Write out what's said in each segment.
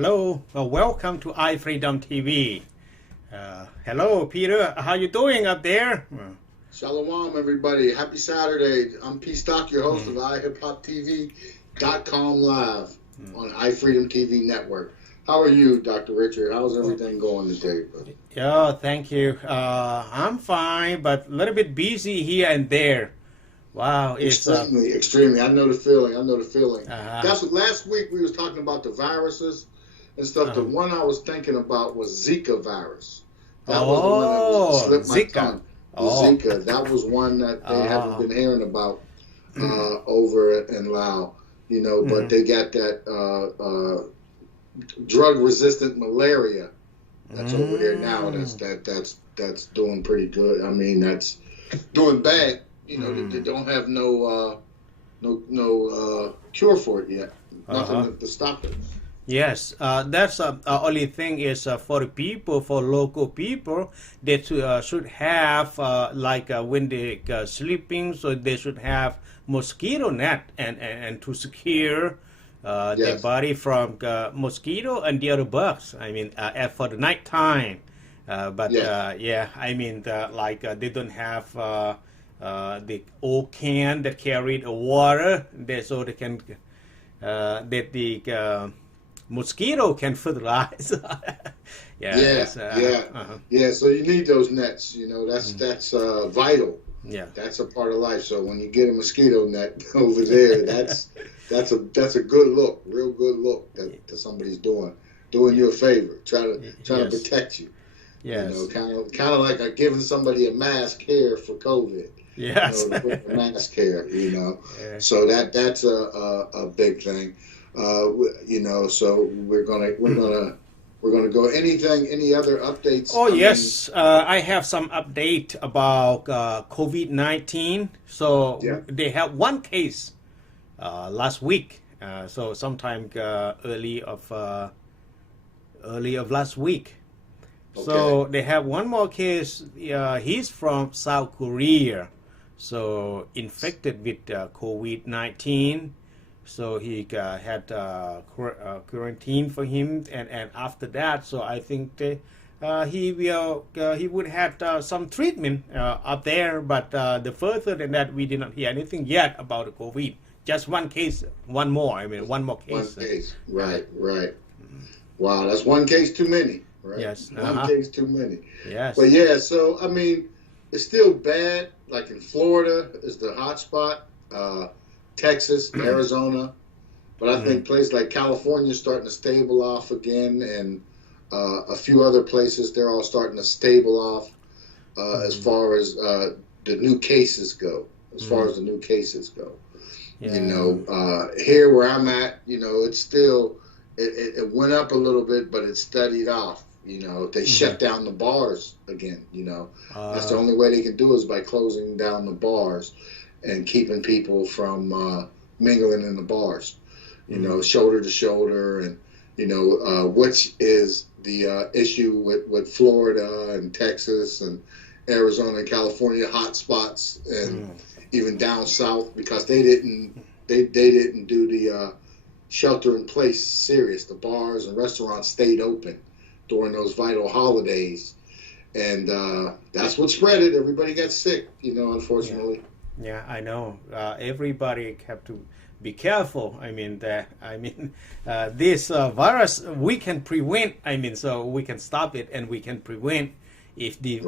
Hello, welcome to iFreedomTV. Hello, Peter. How you doing up there? Shalom, everybody. Happy Saturday. I'm P. Stock, your host of iHipHopTV.com live on iFreedomTV network. How are you, Dr. Richard? How's everything going today, buddy? Yeah, thank you. I'm fine, but a little bit busy here and there. Wow, it's extremely. I know the feeling. That's what last week we was talking about the viruses and stuff. The one I was thinking about was Zika virus. That was the one that was slipped my tongue. Zika. That was one that they haven't been hearing about over in Laos. You know, but they got that drug-resistant malaria that's over there now. That's doing pretty good. I mean, that's doing bad. You know, they don't have no cure for it yet. Nothing to stop it. Yes, that's only thing is for the people, for local people, they should have like when they sleeping, so they should have mosquito net and to secure their body from mosquito and the other bugs. I mean, for the night time. Yeah, I mean, like they don't have the old can that carried water, so they can that the mosquito can fertilize. Yeah. So you need those nets. You know, that's vital. Yeah, that's a part of life. So when you get a mosquito net over there, that's a good look, real good look that somebody's doing you a favor, trying to protect you. Yes. You know, kind of like giving somebody a mask here for COVID. Yes. You know, a mask here. You know, so that's a big thing. You know, so we're gonna go. Any other updates? Oh, yes, I have some update about COVID-19. So they have one case last week. So sometime early of last week. Okay. So they have one more case. He's from South Korea. So infected with COVID-19. So he had quarantine for him, and after that, so I think he would have some treatment up there. But the further than that, we did not hear anything yet about the COVID. Just one case, one more. I mean, one more case. One case, right. Wow, that's one case too many, right? Yes, one case too many. Yes, but yeah, so I mean, it's still bad. Like in Florida is the hot spot. Texas, Arizona, but I think places like California is starting to stable off again, and a few other places, they're all starting to stable off as far as the new cases go. You know, here where I'm at, you know, it's still, it went up a little bit, but it steadied off. You know, they shut down the bars again, you know. That's the only way they can do is by closing down the bars and keeping people from mingling in the bars, you know, shoulder to shoulder, and you know, which is the issue with Florida and Texas and Arizona and California hot spots, and even down south, because they didn't do the shelter in place serious. The bars and restaurants stayed open during those vital holidays, and that's what spread it. Everybody got sick, you know, unfortunately. Yeah, I know. Everybody have to be careful. I mean, this virus we can prevent. I mean, so we can stop it and we can prevent if we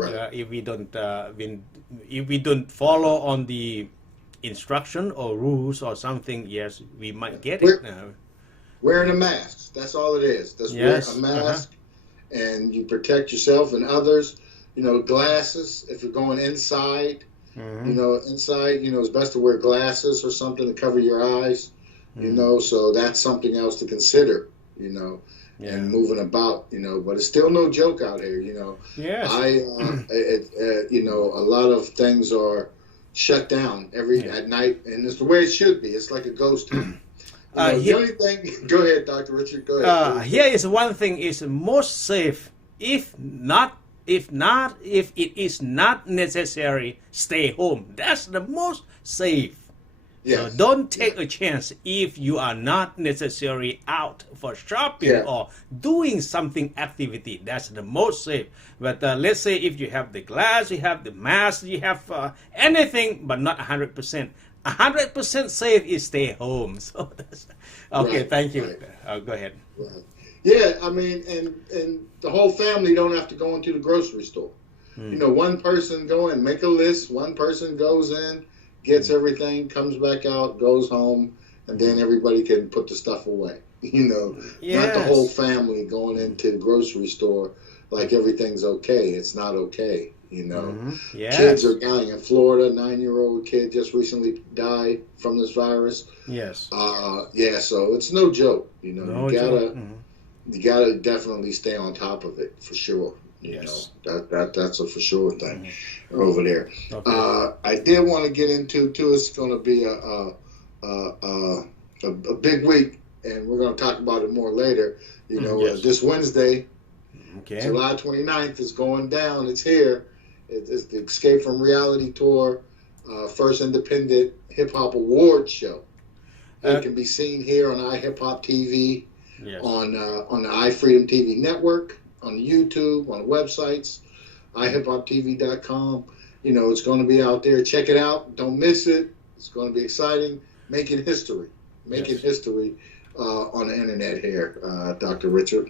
don't follow on the instruction or rules or something. Yes, we might get it now. Wearing a mask. That's all it is. That's wearing a mask, and you protect yourself and others. You know, glasses if you're going inside. You know, inside, you know, it's best to wear glasses or something to cover your eyes, you know, so that's something else to consider, you know, and moving about, you know, but it's still no joke out here, you know. Yes. You know, a lot of things are shut down at night, and it's the way it should be. It's like a ghost town. The only thing, go ahead, Dr. Richard, go ahead. Here is one thing is most safe, if it is not necessary, stay home. That's the most safe. Yes. So don't take a chance if you are not necessarily out for shopping or doing something activity. That's the most safe. But let's say if you have the glass, you have the mask, you have anything, but not 100%. 100% safe is stay home. So that's okay. Thank you. Go ahead. Right. Yeah, I mean, and the whole family don't have to go into the grocery store. You know, one person go in, make a list. One person goes in, gets everything, comes back out, goes home, and then everybody can put the stuff away. You know, not the whole family going into the grocery store like everything's okay. It's not okay. You know, kids are dying in Florida. 9-year-old kid just recently died from this virus. Yes. So it's no joke. You know, you gotta definitely stay on top of it for sure. You know, that's a for sure thing over there. Okay. I did want to get into too. It's going to be a big week, and we're going to talk about it more later. You know, this Wednesday, July 29th is going down. It's here. It's the Escape from Reality Tour, first independent hip hop award show. It can be seen here on iHipHopTV, on the iFreedomTV network, on YouTube, on the websites, iHipHopTV.com. You know, it's going to be out there. Check it out. Don't miss it. It's going to be exciting. Making history. Making history on the internet here, Dr. Richard.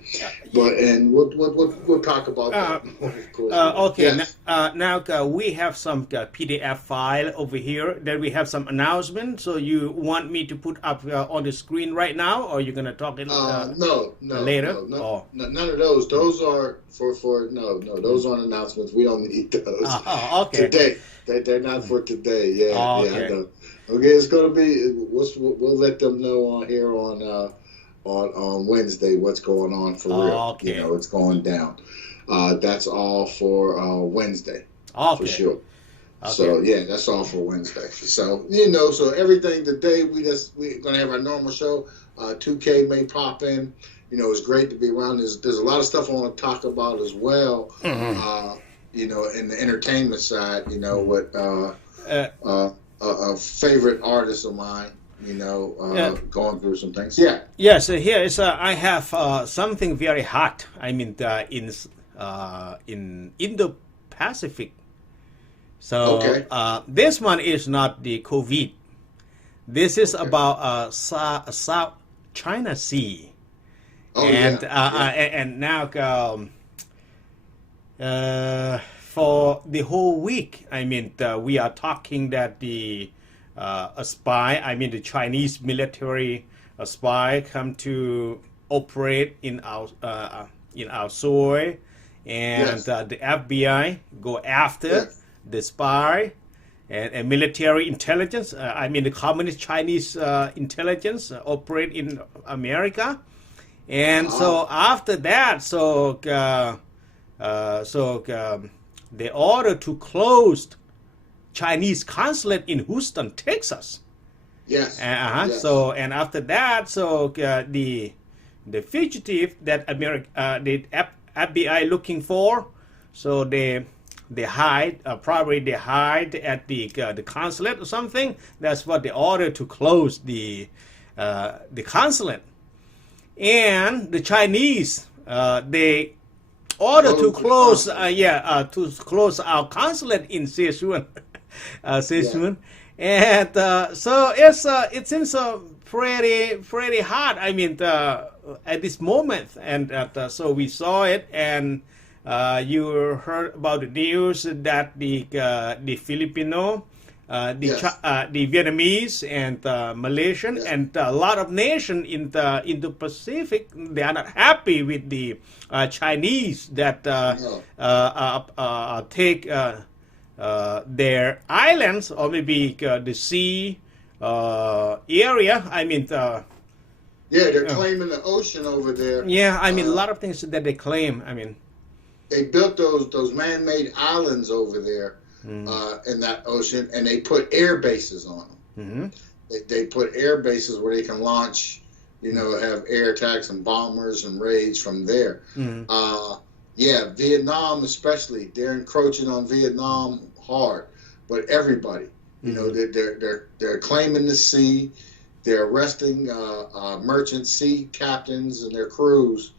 And we'll talk about that more, of course. Okay. Yes. Now we have some PDF file over here. Then we have some announcement. So you want me to put up on the screen right now, or you're gonna talk it no, later? No, none of those. Those are for those aren't announcements. We don't need those. Okay. Today, they're not for today. Yeah, I know. Okay, it's gonna be. We'll let them know on here on Wednesday what's going on for real. Okay. You know, it's going down. That's all for Wednesday. For sure. Okay. So yeah, that's all for Wednesday. So you know, so everything today we're gonna have our normal show. 2K may pop in. You know, it's great to be around. There's a lot of stuff I want to talk about as well. You know, in the entertainment side. You know, what a favorite artist of mine, you know, going through some things. Yes, here is I have something very hot. I mean, in Indo-Pacific. So this one is not the COVID. This is about South China Sea, and now for the whole week, I mean, we are talking that the a spy, I mean the Chinese military spy, come to operate in our soil, and the FBI go after the spy, and military intelligence. I mean the communist Chinese intelligence operate in America, and so after that, they order to close Chinese consulate in Houston, Texas. So and after that, the fugitive that the FBI looking for, so they hide, probably they hide at the consulate or something. That's what they order to close the consulate, and the Chinese they order to close to close our consulate in Sichuan. And so it seems pretty hard. I mean, at this moment, and so we saw it, and you heard about the news that the Filipino, the Vietnamese, and Malaysian, and a lot of nations in the Pacific, they are not happy with the Chinese that take their islands, or maybe the sea area. I mean, they're claiming the ocean over there. I mean, a lot of things that they claim. I mean, they built those man-made islands over there in that ocean, and they put air bases on them. They put air bases where they can launch, you know, have air attacks and bombers and raids from there. Vietnam especially, they're encroaching on Vietnam hard, but everybody, You know, they're claiming the sea. They're arresting merchant sea captains and their crews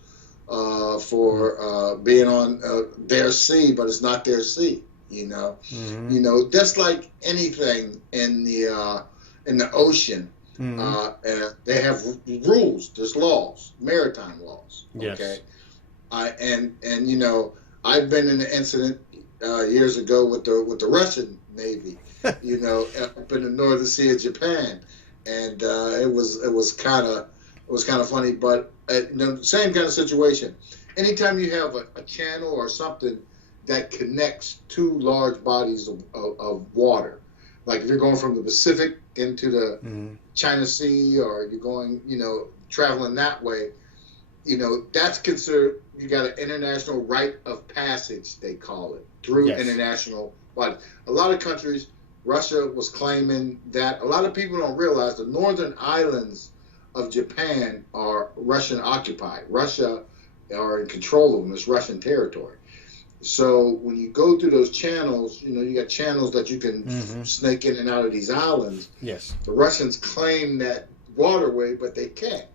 for being on their sea, but it's not their sea. You know, just like anything in the ocean, they have rules. There's laws, maritime laws. Okay, Yes. and you know, I've been in an incident years ago with the Russian Navy. You know, up in the Northern Sea of Japan, and it was kind of funny, but same kind of situation. Anytime you have a channel or something that connects two large bodies of water, like if you're going from the Pacific into the China Sea, or you're going, you know, traveling that way, you know, that's considered, you got an international rite of passage, they call it, through international bodies. A lot of countries, Russia was claiming that. A lot of people don't realize the northern islands of Japan are Russian occupied. Russia are in control of them. It's Russian territory. So when you go through those channels, you know, you got channels that you can snake in and out of these islands. Yes. The Russians claim that waterway, but they can't.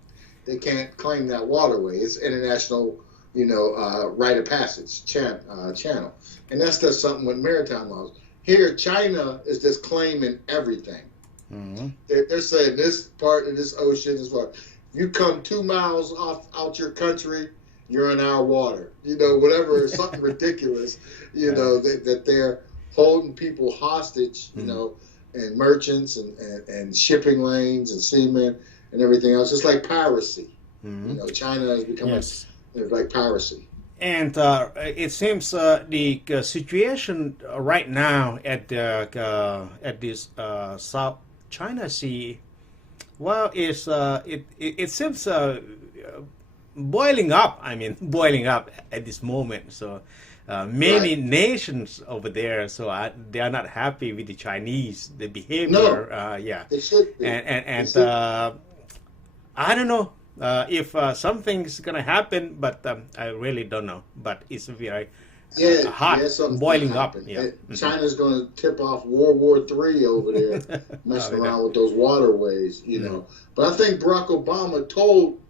They can't claim that waterway. It's international, you know, rite of passage channel. And that's just something with maritime laws. Here, China is just claiming everything. They're saying this part of this ocean is what, you come 2 miles out your country, you're in our water. You know, whatever, something ridiculous, you know, that they're holding people hostage, you know, and merchants and shipping lanes and seamen and everything else. It's like piracy. You know, China has become like piracy. And it seems the situation right now at this South China Sea, well, it seems boiling up. I mean, boiling up at this moment. So many nations over there, so they are not happy with the Chinese, the behavior. No, they should be. And I don't know. If something's gonna happen, but I really don't know. But it's very hot, boiling up. Yeah. China's gonna tip off World War III over there, messing around with those waterways, you know. But I think Barack Obama told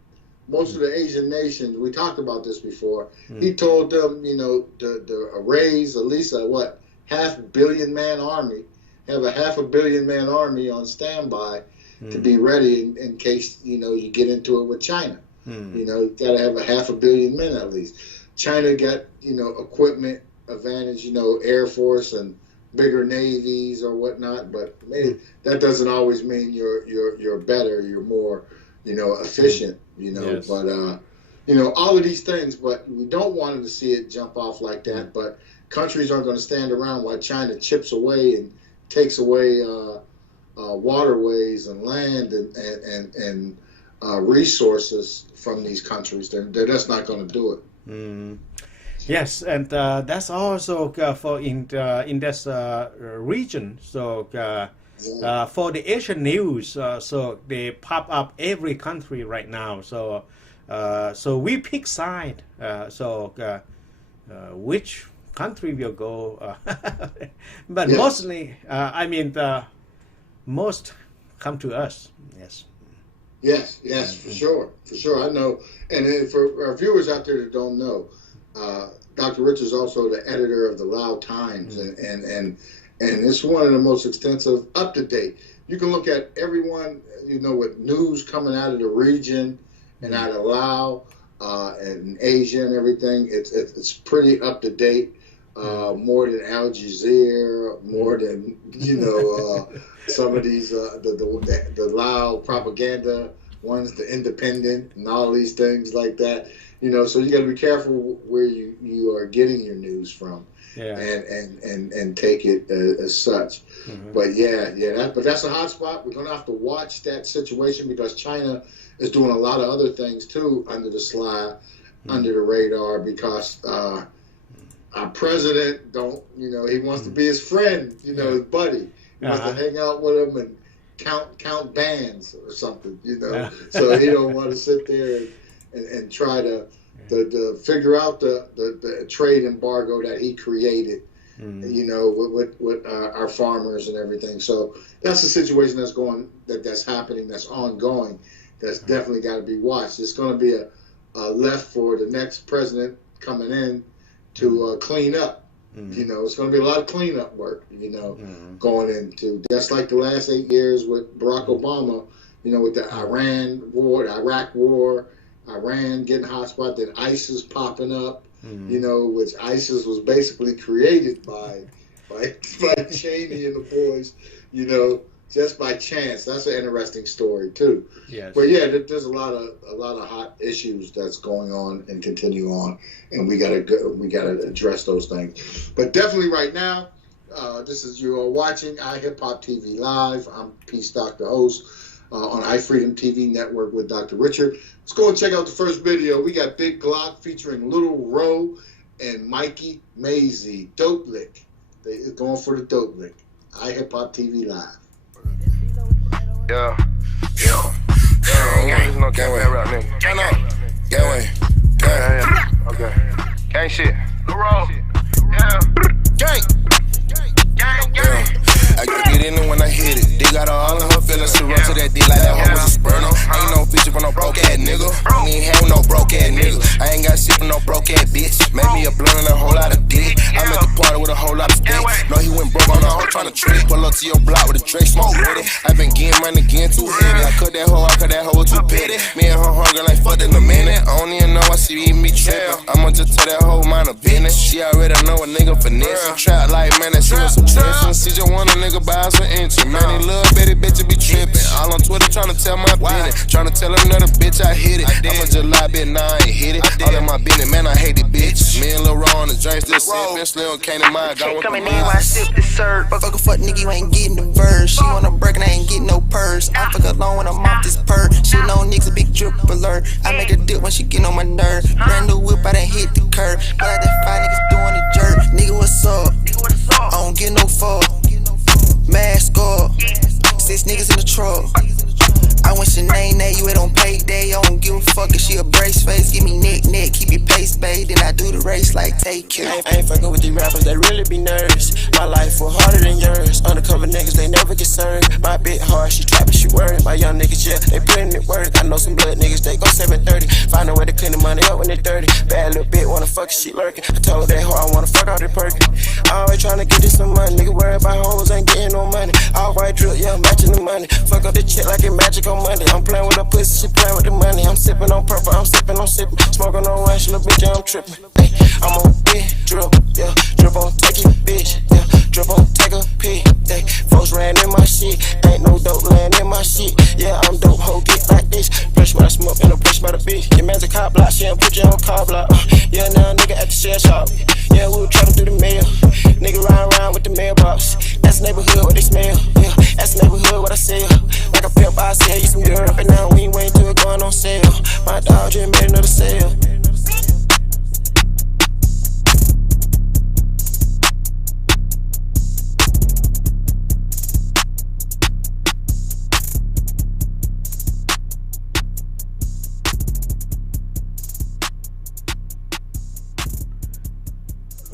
most of the Asian nations, we talked about this before, he told them, you know, to raise at least a 500 million man army, have a 500 million man army on standby to be ready in case, you know, you get into it with China. You know, you got to have a 500 million men at least. China got, you know, equipment advantage, you know, Air Force and bigger navies or whatnot, but maybe that doesn't always mean you're better, you're more, you know, efficient, you know. But you know, all of these things, but we don't want to see it jump off like that. But countries aren't going to stand around while China chips away and takes away waterways and land and resources from these countries. They're just not going to do it. Yes, and that's also for in this region. So for the Asian news, so they pop up every country right now. So so we pick side. So which country will go? But mostly, I mean, most come to us. Yes, for sure. I know, and for our viewers out there that don't know, Dr. Rich is also the editor of the Lao Times, and it's one of the most extensive, up to date. You can look at everyone, you know, with news coming out of the region and out of Lao and Asia and everything. It's pretty up to date. More than Al Jazeera, more than, you know, some of these the Lao propaganda ones, the Independent, and all these things like that. You know, so you got to be careful where you are getting your news from, and take it as such. But but that's a hot spot. We're gonna have to watch that situation because China is doing a lot of other things too under the slide, under the radar, because our president he wants to be his friend, you know, his buddy. He wants to hang out with him and count bands or something, you know. So he don't want to sit there and try to figure out the trade embargo that he created you know, with our farmers and everything. So that's the situation that's happening, that's ongoing, that's definitely got to be watched. It's going to be a left for the next president coming in to clean up. You know, it's going to be a lot of cleanup work, you know, going into, just like the last 8 years with Barack Obama, you know, with the Iraq war, Iran getting hotspot, then ISIS popping up, you know, which ISIS was basically created by Cheney and the boys, you know, just by chance. That's an interesting story too. Yes. But yeah, there's a lot of hot issues that's going on and continue on, and we gotta address those things. But definitely right now, this is, you are watching iHipHopTV Live. I'm P Stock, the host, on iFreedomTV network with Dr. Richard. Let's go and check out the first video. We got Big GLOCC featuring Little Row and MIKEY MAZI. Dope lick. They're going for the dope lick. iHipHopTV Live. Yeah. No gang rap nigga. Gang okay. Gang shit. Roll. Yeah. Gang. I get in it when I hit it. They got all in her feelings to run to that D like that hoe was a spurno. Ain't no bitch for no broke ass nigga. Ain't have no broke ass nigga. I ain't got shit for no broke ass bitch. Made me a blunt and a whole lot of dick. I'm at the party with a whole lot of stick. No, he went broke on the hoe trying to trick. Pull up to your block with a tray, smoke with it. I been getting money again too heavy. I cut that hoe, too petty. Me and her hungry like fucked in a minute. I don't even know why she me trippin'. I'ma just tell that hoe mind a business. She already know a nigga finesse. Trap like man, that shit was some tricks. She just want a nigga buy us an entry. Man, he little bitty bitch be trippin'. All on Twitter tryna tell my business. Tryna tell another bitch I hit it. I'ma just lie, bitch, nah, I ain't hit it. All in my business, man, I hate it, bitch. Me and Lil Raw on the drink, still sippin'. Slim came to mind, got one coming in while I sip this syrup. Fuck a fuck nigga, you ain't getting the verse. She wanna break and I ain't getting no purse. I fuck alone when I'm off this purr. She know niggas a big drip alert. I make her dip when she get on my nerve. Brand new whip, I done hit the curb. Glad that 5 niggas doing the jerk. Nigga, what's up? I don't get no fuck. Mask up. 6 niggas in the truck. I want your name that you ain't on payday. I don't give a fuck if she a brace face. Give me neck, keep your pace, babe. Then I do the race like take care. I ain't fucking with these rappers, they really be nervous. My life was harder than yours. Undercover niggas, they never get served. My bit hard, she trapping, she worried. My young niggas, yeah, they putting it work. I know some blood niggas, they go 730. Find a way to clean the money up when they 30. Bad little bit, wanna fuck, she lurking. I told that hoe I wanna fuck all the perky. Always trying to get this some money. Nigga worried about hoes, ain't getting no money. All white drip, yeah, matching the money. Fuck up the chick like it magic on Monday. I'm playing with her pussy, she playing with the money. I'm sipping on purple, I'm sipping on sipping. Smoking on ranch, little bitch, yeah, I'm tripping. Hey, I'm on big drip, yeah. Drip on take it, bitch, yeah. Drip on take a pic, yeah. Folks ran in my shit, ain't no dope land in my shit. Yeah, I'm dope, hoe get like this. Brush by the smoke and a brush by the bitch. Your man's a cop block, she ain't put you on car block. Yeah, now nigga at the shell shop. Yeah, we were trapping through the mail. Nigga riding around with the mailbox. That's the neighborhood what they smell. Yeah, that's the neighborhood what I sell. Like a pimp, I sell you some girl. But now we ain't waiting till it going on sale. My dog just made another sale.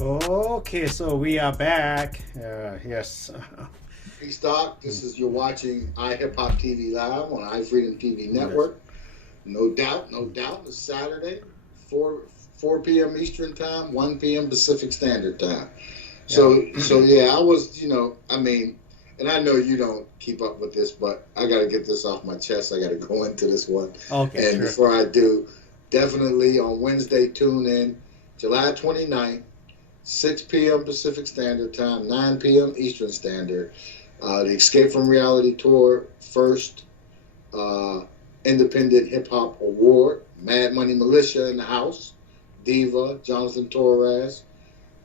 Okay, so we are back. Yes. Peace, Doc. This is, you're watching iHipHopTV Live on iFreedomTV network. No doubt. It's Saturday, 4 p.m. Eastern time, 1 p.m. Pacific Standard Time. So yeah, I was, I mean, and I know you don't keep up with this, but I got to get this off my chest. I got to go into this one. Okay. And before I do, definitely on Wednesday, tune in, July 29th. 6 p.m. Pacific Standard Time, 9 p.m. Eastern Standard. The Escape from Reality Tour, first independent hip-hop award. Mad Money Militia in the house. Diva, Jonathan Torres.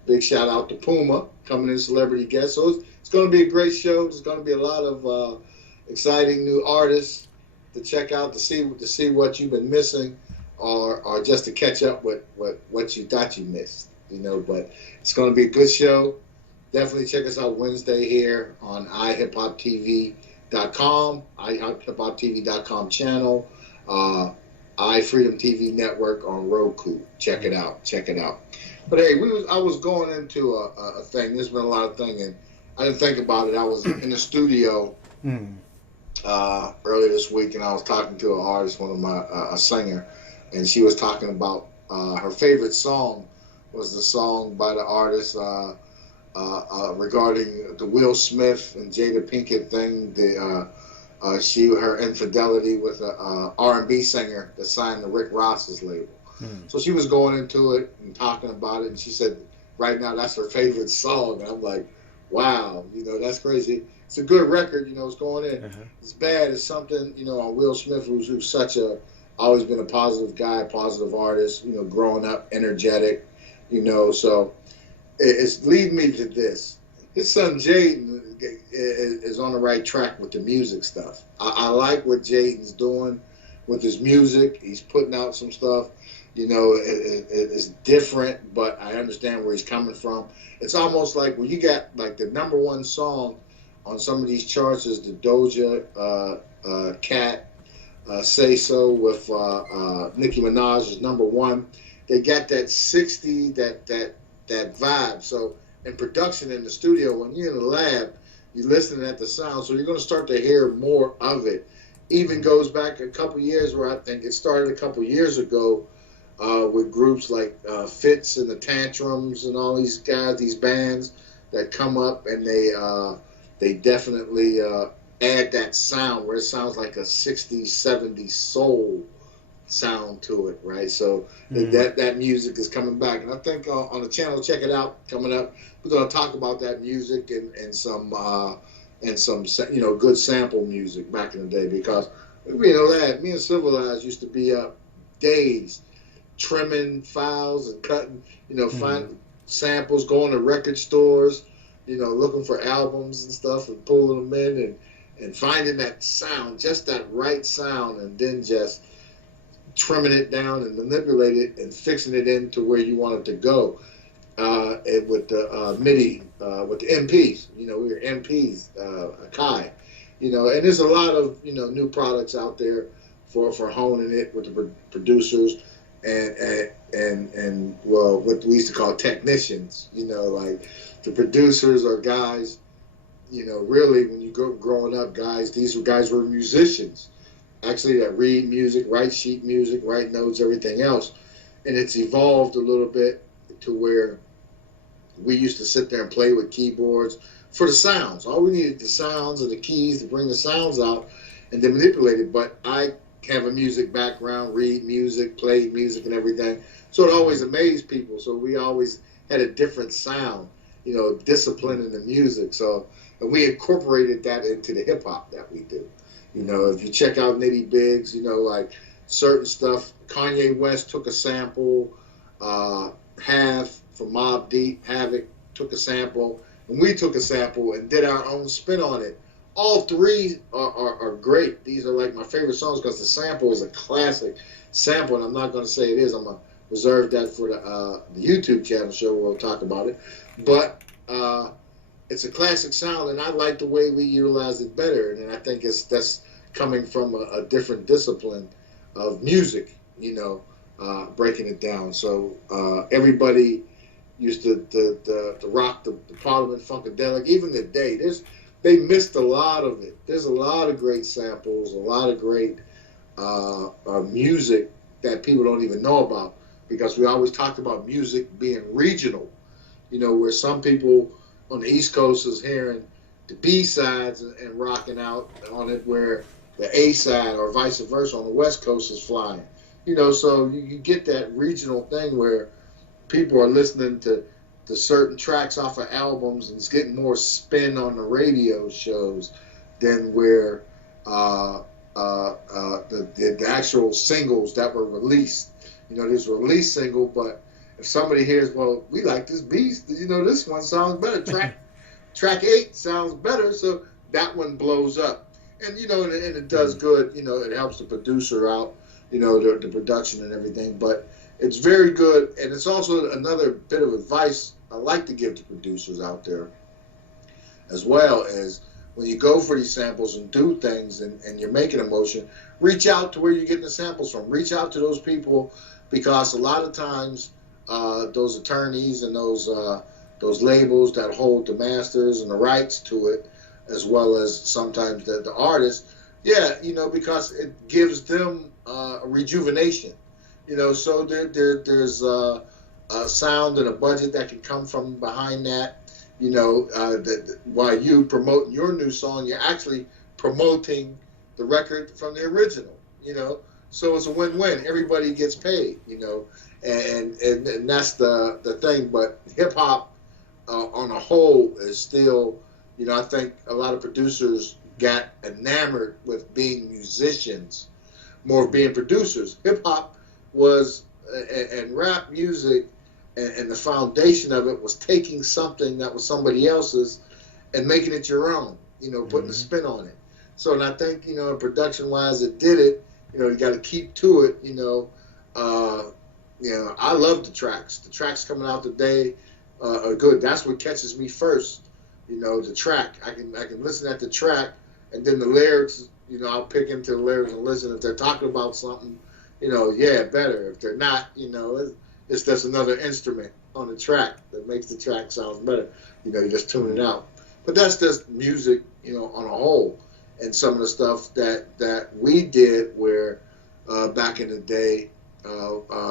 Big shout out to Puma, coming in celebrity guest. So it's going to be a great show. There's going to be a lot of exciting new artists to check out, to see what you've been missing, or just to catch up with what you thought you missed. But it's going to be a good show. Definitely check us out Wednesday here on iHipHopTV.com, iHipHopTV.com channel, iFreedomTV network on Roku. Check it out. But hey, I was going into a thing. There's been a lot of things, and I didn't think about it. I was in the studio earlier this week, and I was talking to an artist, one of my a singer, and she was talking about her favorite song was the song by the artist regarding the Will Smith and Jada Pinkett thing. Her infidelity with a R&B singer that signed to Rick Ross's label. So she was going into it and talking about it, and she said right now that's her favorite song. And I'm like, wow, that's crazy. It's a good record, it's going in. It's bad. It's something, on Will Smith, who's always been a positive guy, positive artist, growing up, energetic, so it's leading me to this. His son Jaden is on the right track with the music stuff. I like what Jaden's doing with his music. He's putting out some stuff. It's different, but I understand where he's coming from. It's almost like when you got like the #1 song on some of these charts is the Doja Cat Say So with Nicki Minaj is #1. They got that 60, that vibe. So in production in the studio, when you're in the lab, you're listening at the sound, so you're going to start to hear more of it. Even goes back a couple years where I think it started a couple years ago with groups like Fitz and the Tantrums and all these guys, these bands that come up, and they definitely add that sound where it sounds like a 60s, 70s soul sound to it, right? So that music is coming back, and I think on the channel, check it out, coming up, we're going to talk about that music and some good sample music back in the day, because me and Civilized used to be up days trimming files and cutting, find samples, going to record stores, looking for albums and stuff and pulling them in and finding that sound, just that right sound, and then just trimming it down and manipulate it and fixing it into where you want it to go. And with the MIDI, with the MPs, we were MPs, Kai, and there's a lot of, new products out there for honing it with the producers and what we used to call technicians, like the producers are guys, really when you growing up, these guys were musicians, actually, that read music, write sheet music, write notes, everything else. And it's evolved a little bit to where we used to sit there and play with keyboards for the sounds. All we needed the sounds and the keys to bring the sounds out and then manipulate it. But I have a music background, read music, play music and everything. So it always amazed people. So we always had a different sound, discipline in the music. So, and we incorporated that into the hip hop that we do. If you check out Nitty Biggs, like certain stuff, Kanye West took a sample, Half from Mobb Deep, Havoc took a sample, and we took a sample and did our own spin on it. All three are great. These are like my favorite songs because the sample is a classic sample, and I'm not going to say it is. I'm going to reserve that for the YouTube channel show where we'll talk about it. But it's a classic sound, and I like the way we utilize it better. And I think that's coming from a different discipline of music, breaking it down. So everybody used to rock the Parliament Funkadelic. Even today, they missed a lot of it. There's a lot of great samples, a lot of great music that people don't even know about, because we always talked about music being regional, where some people on the East Coast is hearing the B-sides and rocking out on it, where the A-side or vice versa on the West Coast is flying. So you get that regional thing where people are listening to certain tracks off of albums and it's getting more spin on the radio shows than where the actual singles that were released. There's a release single, but if somebody hears, well, we like this beast, this one sounds better. Track 8 sounds better, so that one blows up. And, and it does good, it helps the producer out, the production and everything. But it's very good, and it's also another bit of advice I like to give to producers out there, as well as when you go for these samples and do things and you're making a motion, reach out to where you're getting the samples from. Reach out to those people, because a lot of times those attorneys and those labels that hold the masters and the rights to it, as well as sometimes the artists. Yeah, you know, because it gives them a rejuvenation. You know, so there's a sound and a budget that can come from behind that. You know, while you promoting your new song, you're actually promoting the record from the original. You know, so it's a win-win. Everybody gets paid. You know, and that's the thing. But hip hop on a whole is still, you know, I think a lot of producers got enamored with being musicians more of being producers. Hip hop was, and rap music, and the foundation of it was taking something that was somebody else's and making it your own, you know, putting a spin on it. So, and I think, you know, production wise, it did it. You know, you got to keep to it. You know, I love the tracks. The tracks coming out today are good. That's what catches me first. You know, the track. I can listen at the track, and then the lyrics. You know, I'll pick into the lyrics and listen. If they're talking about something, you know, yeah, better. If they're not, you know, it's just another instrument on the track that makes the track sound better. You know, you just tune it out. But that's just music, you know, on a whole. And some of the stuff that we did where back in the day,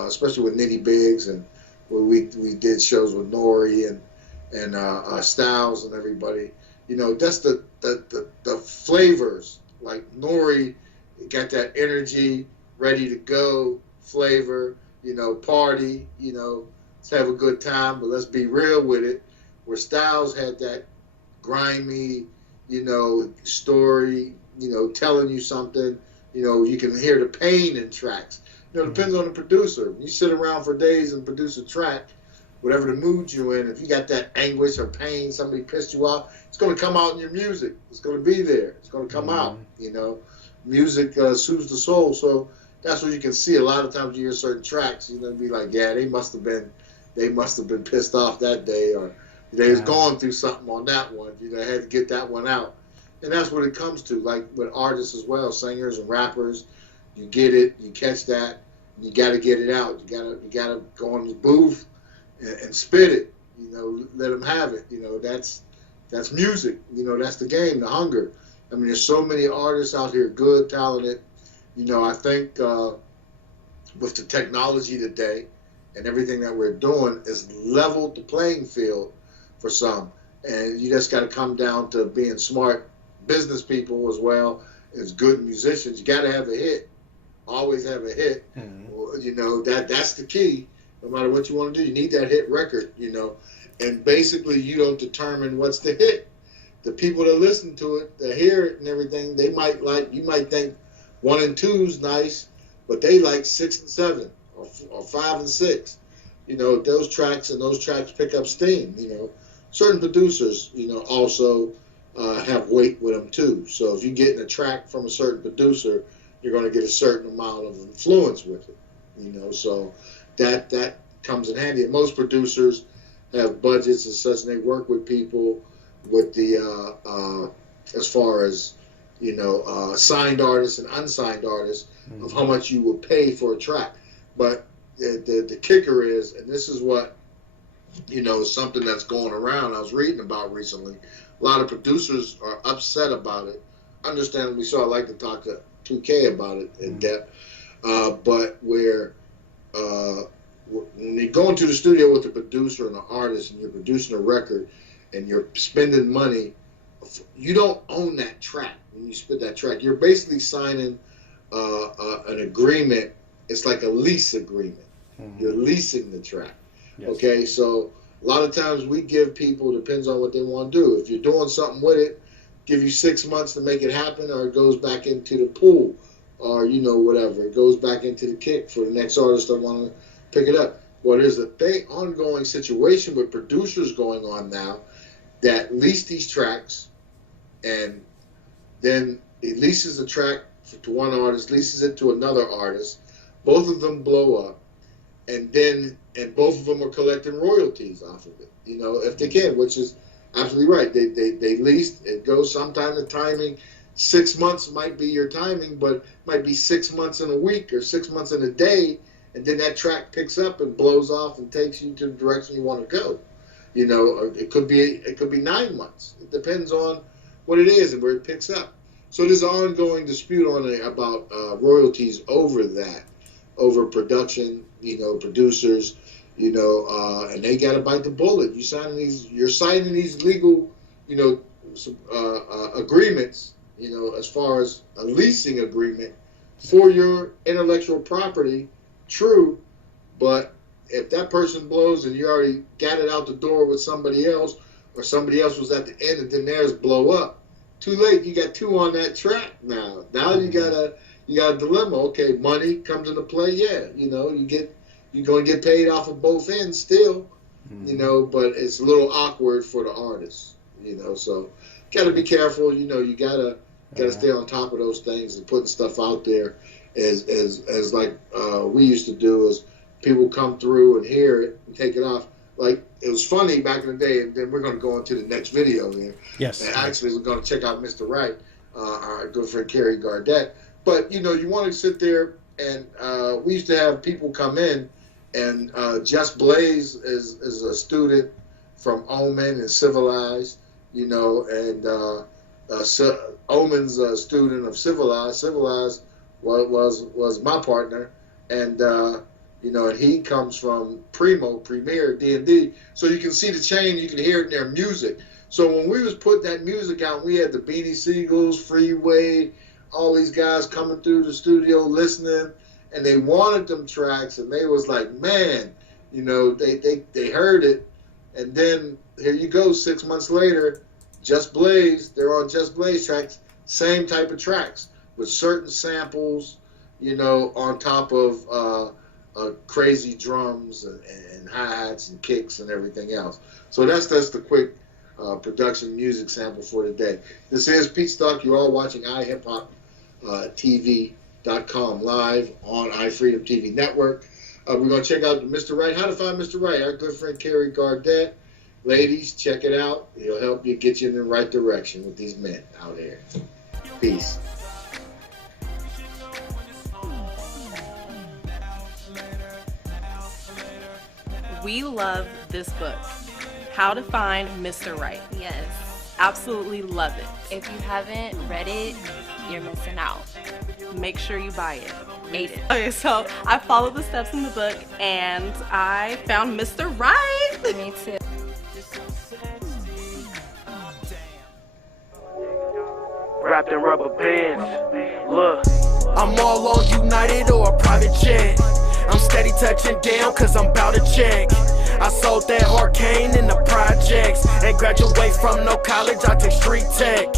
especially with Nitty Biggs, and where we did shows with Nori and Styles and everybody, you know, that's the flavors. Like Nori got that energy, ready to go flavor, you know, party, you know, let's have a good time, but let's be real with it. Where Styles had that grimy, you know, story, you know, telling you something, you know, you can hear the pain in tracks. You know, it depends on the producer. You sit around for days and produce a track, whatever the mood you're in, if you got that anguish or pain, somebody pissed you off, it's going to come out in your music. It's going to be there. It's going to come out, you know. Music soothes the soul. So that's what you can see. A lot of times you hear certain tracks, you know, be like, yeah, they must have been pissed off that day, or they was going through something on that one. You know, they had to get that one out. And that's what it comes to, like with artists as well, singers and rappers. You get it, you catch that, you got to get it out. You got to go in the booth and spit it. You know, let them have it. You know, that's music. You know, that's the game, the hunger. I mean, there's so many artists out here, good, talented. You know, I think with the technology today and everything that we're doing is leveled the playing field for some. And you just got to come down to being smart business people as well as good musicians. You got to have a hit. Always have a hit. You know, that's the key. No matter what you want to do, you need that hit record, you know. And basically, you don't determine what's the hit. The people that listen to it, that hear it and everything, they might like, you might think 1 and 2's nice, but they like 6 and 7 or 5 and 6. You know, those tracks pick up steam, you know. Certain producers, you know, also have weight with them too. So if you're getting a track from a certain producer, you're going to get a certain amount of influence with it, you know. So that comes in handy. And most producers have budgets and such, and they work with people with the as far as, you know, signed artists and unsigned artists of how much you will pay for a track. But the kicker is, and this is what, you know, something that's going around, I was reading about recently, a lot of producers are upset about it. Understandably so. I like to talk to 2K about it in depth. But where when you go into the studio with a producer and an artist and you're producing a record and you're spending money, you don't own that track when you spit that track. You're basically signing an agreement. It's like a lease agreement. You're leasing the track. Yes. Okay, so a lot of times we give people, depends on what they want to do. If you're doing something with it, give you 6 months to make it happen, or it goes back into the pool, or, you know, whatever. It goes back into the kick for the next artist that want to pick it up. Well, there's a ongoing situation with producers going on now that lease these tracks, and then it leases a track to one artist, leases it to another artist. Both of them blow up, and both of them are collecting royalties off of it, you know, if they can, which is absolutely right. They leased, it goes, sometimes the timing, 6 months might be your timing, but it might be 6 months in a week or 6 months in a day, and then that track picks up and blows off and takes you to the direction you want to go. You know, or it could be 9 months. It depends on what it is and where it picks up. So there's an ongoing dispute on it about royalties over that, over production. You know, producers. You know, and they got to bite the bullet. You're signing these legal, you know, agreements. You know, as far as a leasing agreement for your intellectual property. True, but if that person blows and you already got it out the door with somebody else, or somebody else was at the end and then theirs blow up, too late. You got two on that track now. Now you got a dilemma. Okay, money comes into play. Yeah, you know, you're going to get paid off of both ends still, you know, but it's a little awkward for the artist, you know. So got to be careful. You know, you gotta stay on top of those things and putting stuff out there. As like we used to do, is people come through and hear it and take it off. Like, it was funny back in the day, and then we're going to go into the next video here. Yes. And actually, we're going to check out Mr. Wright, our good friend Kerry Gardette. But, you know, you want to sit there, and we used to have people come in, and Just Blaze is a student from Omen and Civilized, you know, and Omen's a student of Civilized. Civilized was my partner, and you know, and he comes from Premier D&D, so you can see the change. You can hear it in their music. So when we was putting that music out, we had the Beanie Siegels, Freeway, all these guys coming through the studio listening, and they wanted them tracks, and they was like, man, you know, they heard it, and then here you go, 6 months later, Just Blaze, they're on Just Blaze tracks, same type of tracks, with certain samples, you know, on top of crazy drums and hi-hats and kicks and everything else. So that's the quick production music sample for today. This is Pete Stock. You are watching iHipHopTV.com live on iFreedomTV network. We're going to check out Mr. Wright. How to find Mr. Wright? Our good friend Kerry Gardette. Ladies, check it out. He'll help you get you in the right direction with these men out here. Peace. We love this book, How to Find Mr. Right. Yes. Absolutely love it. If you haven't read it, you're missing out. Make sure you buy it. Read it. Okay, so I followed the steps in the book and I found Mr. Right. Me too. Wrapped in rubber bands. Look. I'm all on United or a private jet. I'm steady touching down cause I'm bout to check. I sold that Hurricane in the projects. Ain't graduate from no college, I take street tech.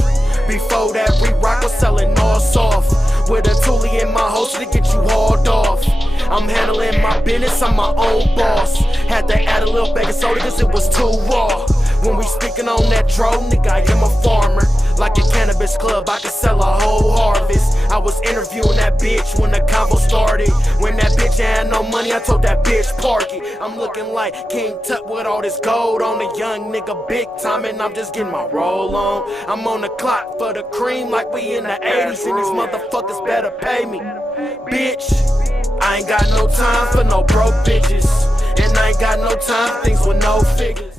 Before that, re-rock was selling all soft. With a toolie in my holster to get you hauled off. I'm handling my business, I'm my own boss. Had to add a little baking soda cause it was too raw. When we speaking on that dro, nigga, I am a farmer. Like a cannabis club, I could sell a whole harvest. I was interviewing that bitch when the convo started. When that bitch had no money, I told that bitch park it. I'm looking like King Tut with all this gold on. A young nigga big time and I'm just getting my roll on. I'm on the clock for the cream like we in the 80s. And these motherfuckers better pay me. Bitch, I ain't got no time for no broke bitches. And I ain't got no time for things with no figures.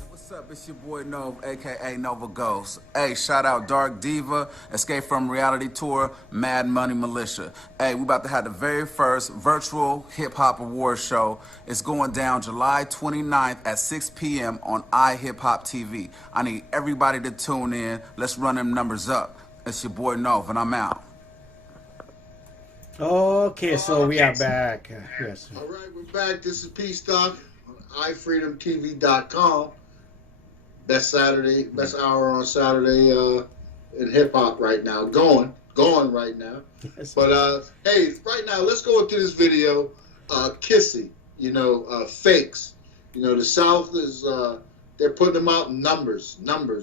It's your boy Nova, aka Nova Ghost. Hey, shout out Dark Diva, Escape from Reality Tour, Mad Money Militia. Hey, we about to have the very first virtual hip hop award show. It's going down July 29th at 6 p.m. on iHipHopTV. I need everybody to tune in. Let's run them numbers up. It's your boy Nova, and I'm out. Okay, so we are back. Yes. All right, we're back. This is P Stock on iFreedomTV.com. Best hour on Saturday in hip hop right now. Going right now. Yes. But hey, right now let's go into this video. KISSY, you know, fakes. You know, the South is they're putting them out in numbers.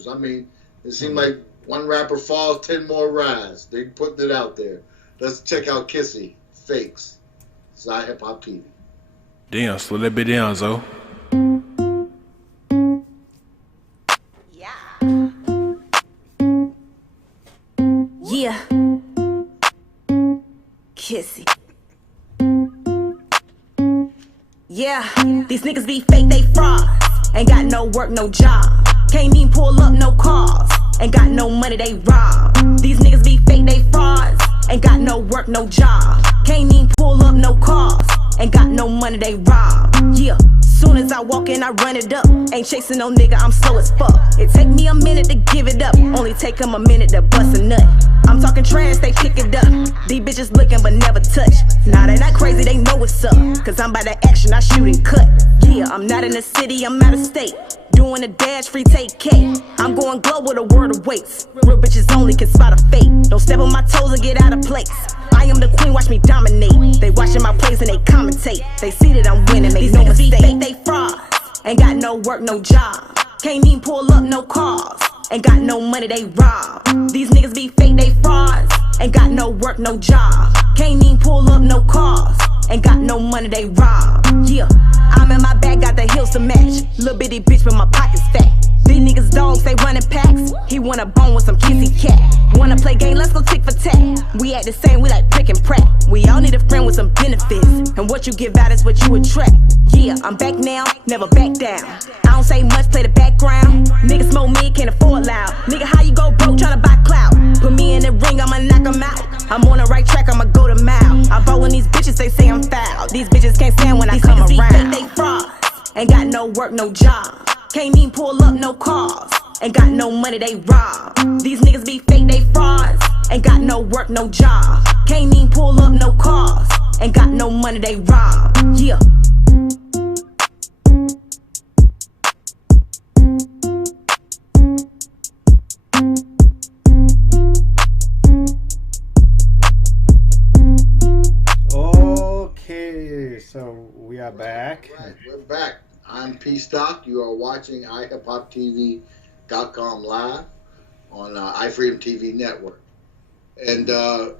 I mean, it seems like one rapper falls, 10 more rise. They putting it out there. Let's check out KISSY, fakes. It's iHipHopTV. Damn, slow that bit down, Zo. Yeah, KISSY. Yeah, these niggas be fake, they frauds. Ain't got no work, no job. Can't even pull up no cars. Ain't got no money, they rob. These niggas be fake, they frauds. Ain't got no work, no job. Can't even pull up no cars. Ain't got no money, they rob. Yeah, soon as I walk in, I run it up. Ain't chasing no nigga, I'm slow as fuck. It take me a minute to give it up. Only take them a minute to bust a nut. I'm talking trash, they pick it up. These bitches looking but never touch. Nah, they not crazy, they know what's up. Cause I'm by the action, I shoot and cut. Yeah, I'm not in the city, I'm out of state. Doing a dash, free take K. I'm going global, the world awaits. Real bitches only can spot a fake. Don't step on my toes and get out of place. I am the queen, watch me dominate. They watching my plays and they commentate. They see that I'm winning, make no mistake. Fake, they frauds. Ain't got no work, no job. Can't even pull up no cars. Ain't got no money, they rob. These niggas be fake, they frauds. Ain't got no work, no job. Can't even pull up no cars. Ain't got no money, they rob. Yeah, I'm in my bag, got the heels to match. Little bitty bitch, but my pockets fat. These niggas dogs, they running packs. He want a bone with some kissy cat. Wanna play game, let's go tick for tack. We act the same, we like prick and pratt. We all need a friend with some benefits. And what you give out is what you attract. Yeah, I'm back now, never back down. I don't say much, play the background. Niggas smoke me, can't afford loud. Nigga, how you go broke, tryna buy clout? Put me in the ring, I'ma knock 'em out. I'm on the right track, I'ma go to mile. I ball when these bitches, they say I'm foul. These bitches can't stand when I come around. They frauds, ain't got no work, no job. Can't even pull up no cars. Ain't got no money, they rob. These niggas be fake, they frauds. Ain't got no work, no job. Can't even pull up no cars. Ain't got no money, they rob. Yeah. Okay, so we are back. Right, we're back. I'm P Stock. You are watching iHipHopTV.com live on iFreedomTV network. And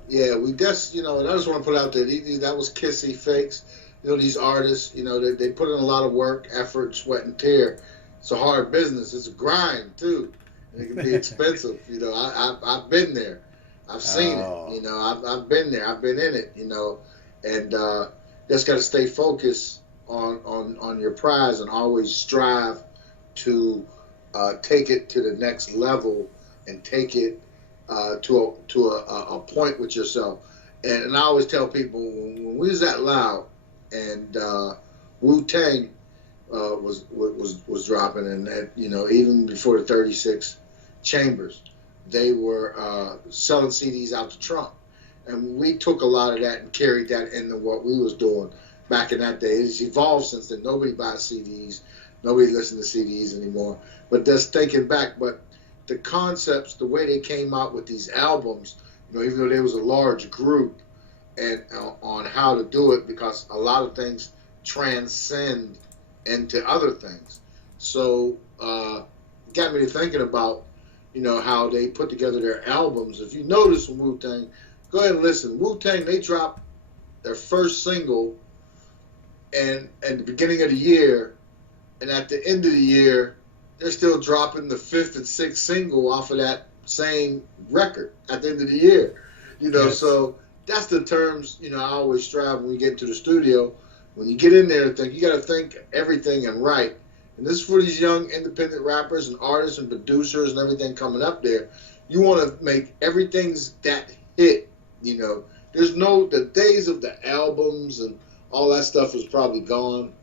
yeah, we just, and I just want to put out there, that was KISSY Fakes. These artists, they put in a lot of work, effort, sweat, and tear. It's a hard business. It's a grind too, and it can be expensive. I've been there. I've seen it. I've been there. I've been in it. And just got to stay focused on your prize and always strive to take it to the next level and take it to a point with yourself. And I always tell people, when we was that loud and Wu-Tang was dropping, and that, even before the 36 Chambers, they were selling CDs out the trunk. And we took a lot of that and carried that into what we was doing back in that day. It's evolved since then. Nobody buys CDs. Nobody listens to CDs anymore. But just thinking back, but the concepts, the way they came out with these albums, even though there was a large group, and on how to do it, because a lot of things transcend into other things. So it got me to thinking about, how they put together their albums. If you notice with Wu-Tang, go ahead and listen. Wu-Tang, they dropped their first single and at the beginning of the year, and at the end of the year, they're still dropping the 5th and 6th single off of that same record at the end of the year. Yes. So that's the terms, I always strive when we get into the studio. When you get in there and think, you got to think everything and write. And this is for these young independent rappers and artists and producers and everything coming up there. You want to make everything's that hit. There's the days of the albums and all that stuff is probably gone,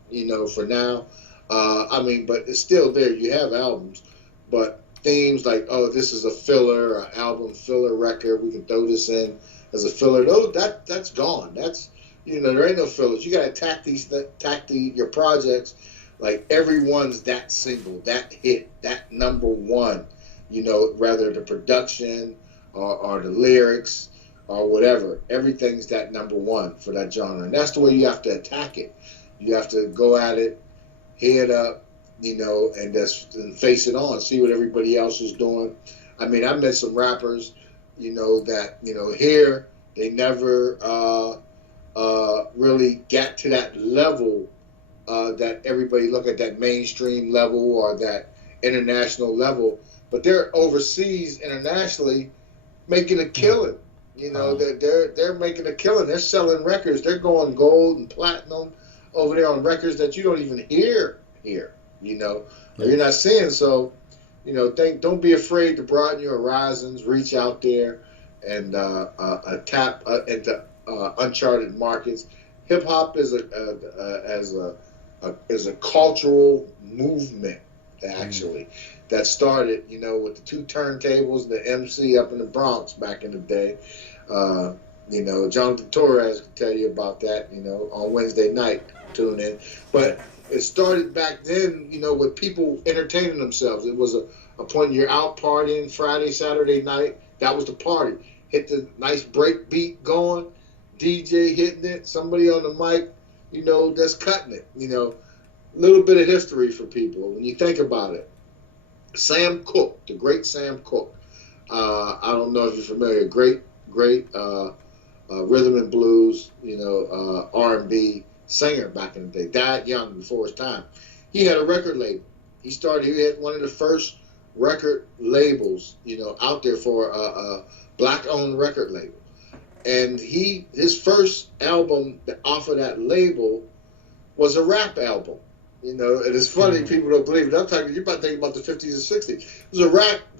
for now. But it's still there. You have albums, but themes like, oh, this is a filler, an album filler record, we can throw this in as a filler. No, that's gone. That's, there ain't no fillers. You got to attack your projects like everyone's that single, that hit, that number one. Rather the production or the lyrics or whatever. Everything's that number one for that genre. And that's the way you have to attack it. You have to go at it, head up, and just face it on, see what everybody else is doing. I met some rappers, that, here, they never really got to that level that everybody look at, that mainstream level or that international level. But they're overseas, internationally, making a killing. They're making a killing. They're selling records. They're going gold and platinum. over there on records that you don't even hear here, you know, or you're not seeing. So, you know, don't be afraid to broaden your horizons, reach out there, and tap into uncharted markets. Hip hop is a cultural movement, actually, that started, you know, with the 2 turntables, the MC up in the Bronx back in the day. You know, Jonathan Torres can tell you about that, you know, on Wednesday night. Tune in. But it started back then, you know, with people entertaining themselves. It was a point you're out partying Friday, Saturday night. That was the party. Hit the nice break beat going, DJ hitting it, somebody on the mic, you know, that's cutting it. You know, a little bit of history for people when you think about it. Sam Cooke, the great Sam Cooke. I don't know if you're familiar. Great rhythm and blues, you know, R&B singer back in the day. Died young before his time. He had a record label. He had one of the first record labels, you know, out there for a black-owned record label. And his first album off of that label was a rap album. You know, and it's funny, people don't believe it. You're about to think about the 50s and 60s. It was a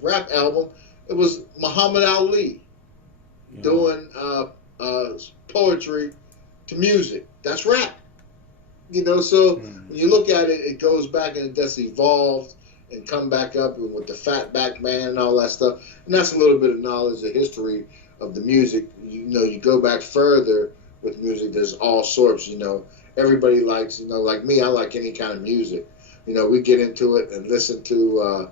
rap album. It was Muhammad Ali doing poetry to music. That's rap. You know, so when you look at it, it goes back and it just evolved and come back up with the Fatback Band and all that stuff. And that's a little bit of knowledge, the history of the music. You know, you go back further with music, there's all sorts, you know. Everybody likes, you know, like me, I like any kind of music. You know, we get into it and listen to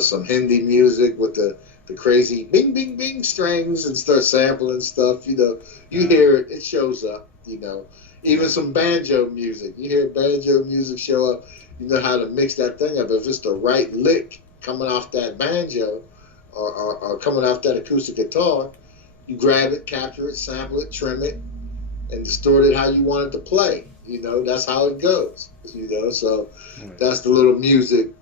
some Hindi music with the crazy bing, bing, bing strings and start sampling stuff. You know, you hear it, it shows up, you know. Even some banjo music. You hear banjo music show up, you know how to mix that thing up. If it's the right lick coming off that banjo or coming off that acoustic guitar, you grab it, capture it, sample it, trim it, and distort it how you want it to play. You know, that's how it goes. You know, so that's the little music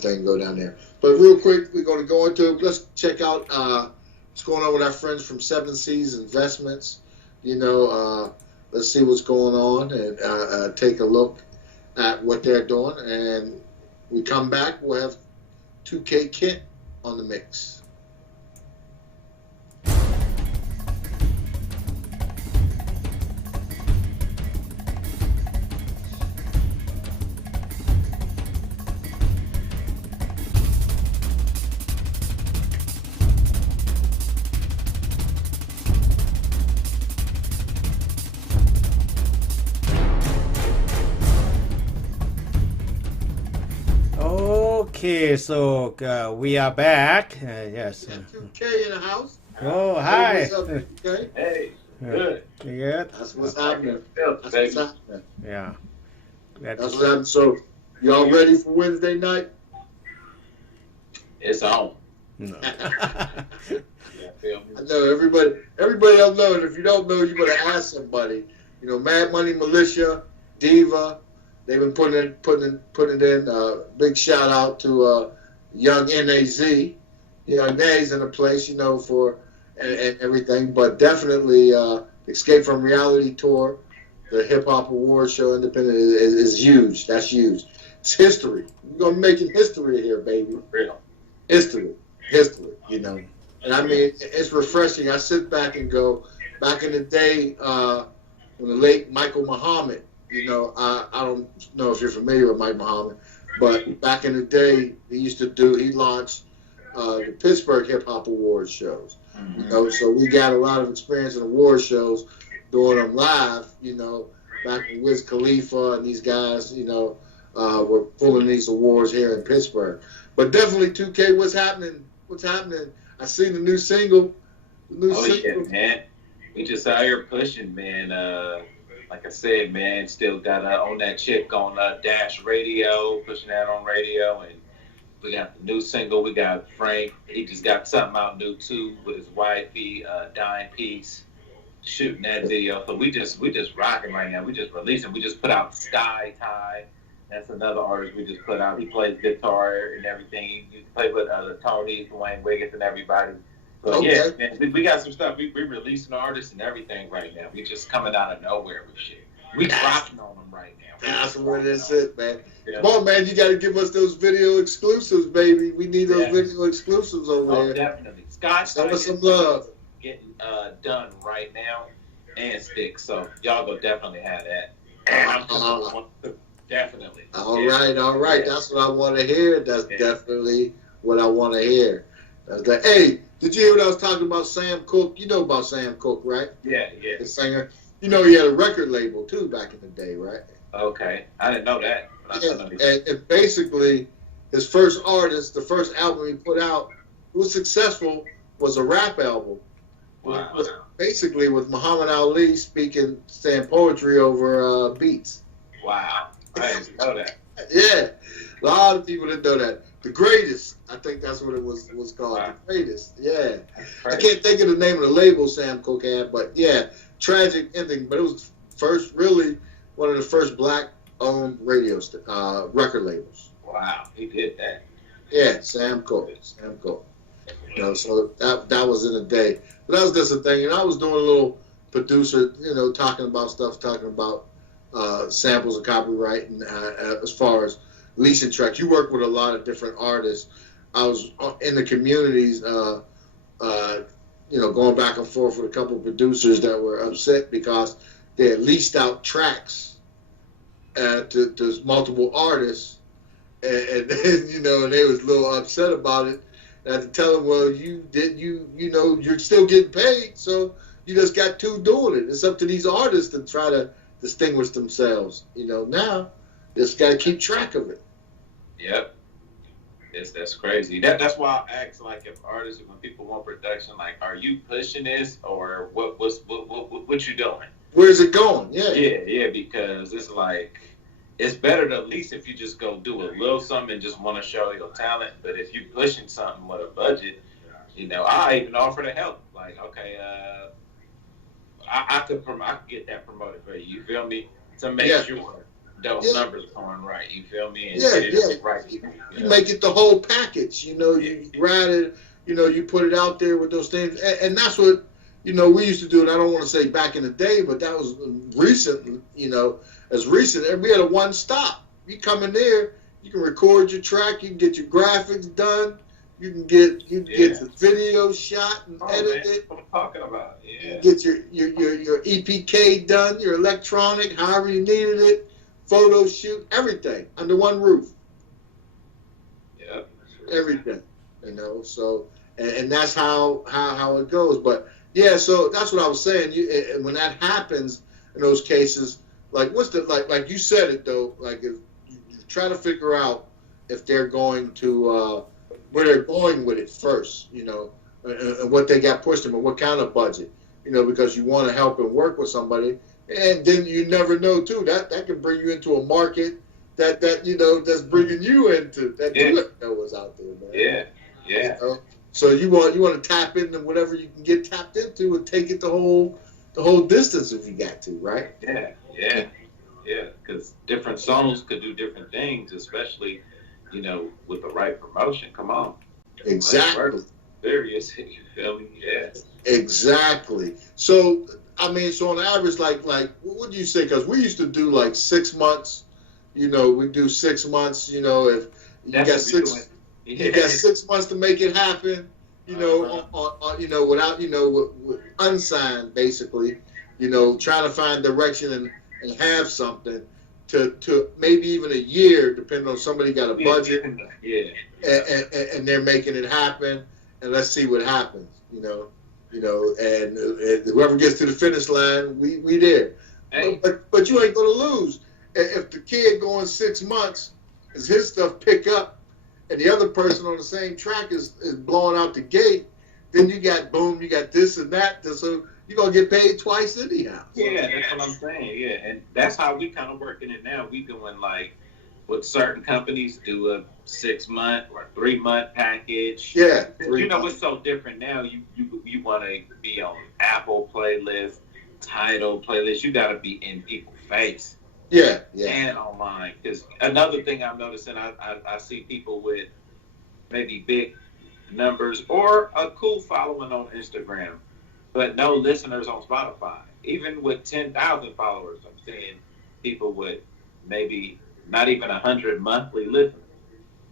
thing go down there. But real quick, we're going to go into it. Let's check out what's going on with our friends from 7 Seas Investments. You know, let's see what's going on and take a look at what they're doing. And we come back, we'll have 2K Kent on the mix. Okay, so we are back. Yes. 2K in the house. Oh, hi. What's up, 2K? Hey, good. Good. That's what's happening. That's what's happening. Yeah. That's what's happening. So, y'all ready for Wednesday night? It's on. No. I know everybody else knows. If you don't know, you better ask somebody. You know, Mad Money Militia, Diva. They've been putting it in. Big shout out to young NAZ. You know, Nay's in a place, you know, for and everything. But definitely, Escape from Reality Tour, the Hip Hop Awards Show, Independent is huge. That's huge. It's history. We're gonna be making history here, baby. Real. History. You know, and I mean, it's refreshing. I sit back and go, back in the day when the late Michael Muhammad. You know, I don't know if you're familiar with Mike Muhammad, but back in the day, he launched the Pittsburgh Hip Hop Awards shows. You know, so we got a lot of experience in award shows, doing them live. You know, back when Wiz Khalifa and these guys, you know, were pulling these awards here in Pittsburgh. But definitely, 2K, what's happening? I seen the new single. Yeah, man. We just out here pushing, man. Like I said, man, still got on that chick on Dash Radio, pushing that on radio, and we got the new single. We got Frank. He just got something out new too with his wifey, Dying Peace, shooting that video. So we just rocking right now. We just releasing. We just put out Sky Tie. That's another artist we just put out. He plays guitar and everything. He played with Tony, Dwayne Wiggins, and everybody. But yeah, man, we got some stuff. We releasing artists and everything right now. We just coming out of nowhere with shit. We dropping on them right now. That's what it is, man. Yeah. Come on, man. You got to give us those video exclusives, baby. We need those video exclusives over there. Definitely. Scott's show us some love. Getting done right now and stick. So y'all go definitely have that. And I'm definitely. All right. That's what I want to hear. That's definitely what I want to hear. That's like, hey, did you hear what I was talking about? Sam Cooke. You know about Sam Cooke, right? Yeah. The singer. You know he had a record label too back in the day, right? Okay, I didn't know that. And basically, his first artist, the first album he put out, was successful, was a rap album. Wow. Was basically with Muhammad Ali saying poetry over beats. Wow, I didn't know that. Yeah, a lot of people didn't know that. The Greatest, I think that's what it was called. Wow. The Greatest, yeah. I can't think of the name of the label Sam Cooke had, but yeah, tragic ending. But it was really one of the first black-owned record labels. Wow, he did that. Yeah, Sam Cooke. You know, so that was in the day. But that was just a thing. And I was doing a little producer, you know, talking about samples and copyright, and as far as leasing tracks. You work with a lot of different artists. I was in the communities, you know, going back and forth with a couple of producers that were upset because they had leased out tracks to multiple artists, and you know, and they was a little upset about it. And I had to tell them, well, you know, you're still getting paid, so you just got two doing it. It's up to these artists to try to distinguish themselves. You know, now just got to keep track of it. Yep. That's crazy. That's why I ask, like, if artists, when people want production, like, are you pushing this, or what you doing? Where's it going? Yeah, because it's like, it's better to, at least if you just go do a little something and just want to show your talent. But if you pushing something with a budget, you know, I even offer to help. Like, okay, I could get that promoted for you. You feel me? To make sure those numbers are going right. You feel me? And get it right. You make it the whole package. You know, you write it. You know, you put it out there with those things, and that's what, you know, we used to do. And I don't want to say back in the day, but that was recent. You know, as recent. And we had a one stop. You come in there, you can record your track, you can get your graphics done, you can get the video shot and edit it. What I'm talking about. Yeah. You get your EPK done, your electronic, however you needed it, photo shoot, everything under one roof. Yeah. Everything. You know, so and that's how it goes. But yeah, so that's what I was saying. And when that happens in those cases, like what's the like you said it though, like if you try to figure out if they're going to where they're going with it first, you know, and what they got pushed them and what kind of budget, you know, because you want to help and work with somebody, and then you never know too, that can bring you into a market that you know that's bringing you into that you didn't know was out there, man. Yeah. You know? So you want to tap into whatever you can get tapped into and take it the whole distance if you got to, right? Yeah. Because different songs could do different things, especially, you know, with the right promotion. Come on. Exactly. Like, serious, you feel me? Yeah. Exactly. So I mean, so on average, like what do you say? Because we used to do like 6 months. You know, we do 6 months. You know, if you got you got 6 months to make it happen. You know, on you know, without, you know, with unsigned, basically. You know, trying to find direction and have something to maybe even a year, depending on somebody got a budget. And they're making it happen, and let's see what happens. You know, and whoever gets to the finish line, we there. Hey. But you ain't gonna lose if the kid going 6 months, as his stuff pick up, and the other person on the same track is blowing out the gate. Then you got this and that. So you're going to get paid twice anyhow. Yeah, that's what I'm saying. Yeah, and that's how we kind of working it now. We doing, like, with certain companies, do a 6 month or 3 month package. Yeah. You know, it's so different now. You want to be on Apple playlist, Tidal playlist. You got to be in people's face. Yeah. And online. Because another thing I'm noticing, I see people with maybe big numbers or a cool following on Instagram, but no listeners on Spotify. Even with 10,000 followers, I'm seeing people with maybe not even 100 monthly listeners.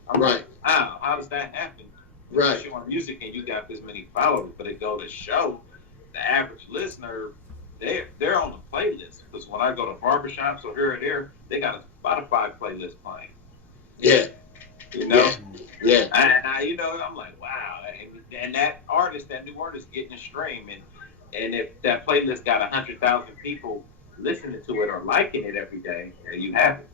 I'm Right. like, wow, how does that happen? Right. You're on music and you got this many followers, but it go to show the average listener, they're on the playlist. Because when I go to barbershops or here or there, they got a Spotify playlist playing. Yeah. You know? Yeah. And I, you know, I'm like, wow. And that artist, that new artist getting a stream. And if that playlist got 100,000 people listening to it or liking it every day, you have it.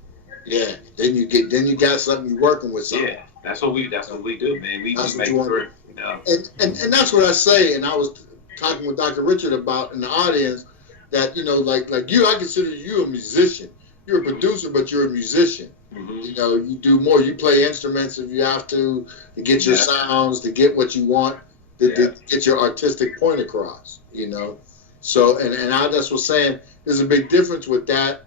Yeah. Then you got something, you're working with something. Yeah. That's what we do, man. We just make sure, you know. And that's what I say, and I was talking with Dr. Richard about in the audience that, you know, like you, I consider you a musician. You're a producer, but you're a musician. Mm-hmm. You know, you do more. You play instruments if you have to get your sounds, to get what you want, to get your artistic point across, you know. So, and I just was saying, there's a big difference with that.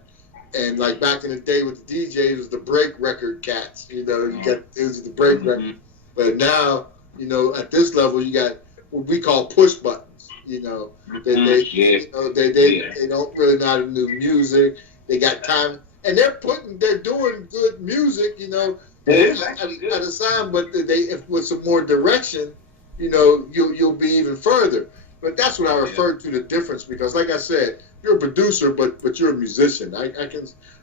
And like back in the day with the DJs, it was the break record cats, you know, it was the break record. But now, you know, at this level, you got what we call push buttons, you know. They don't really know how to do music. They got time, and they're doing good music, you know, at a time, but if with some more direction, you know, you'll be even further. But that's what I refer to the difference, because like I said, you're a producer, but you're a musician. I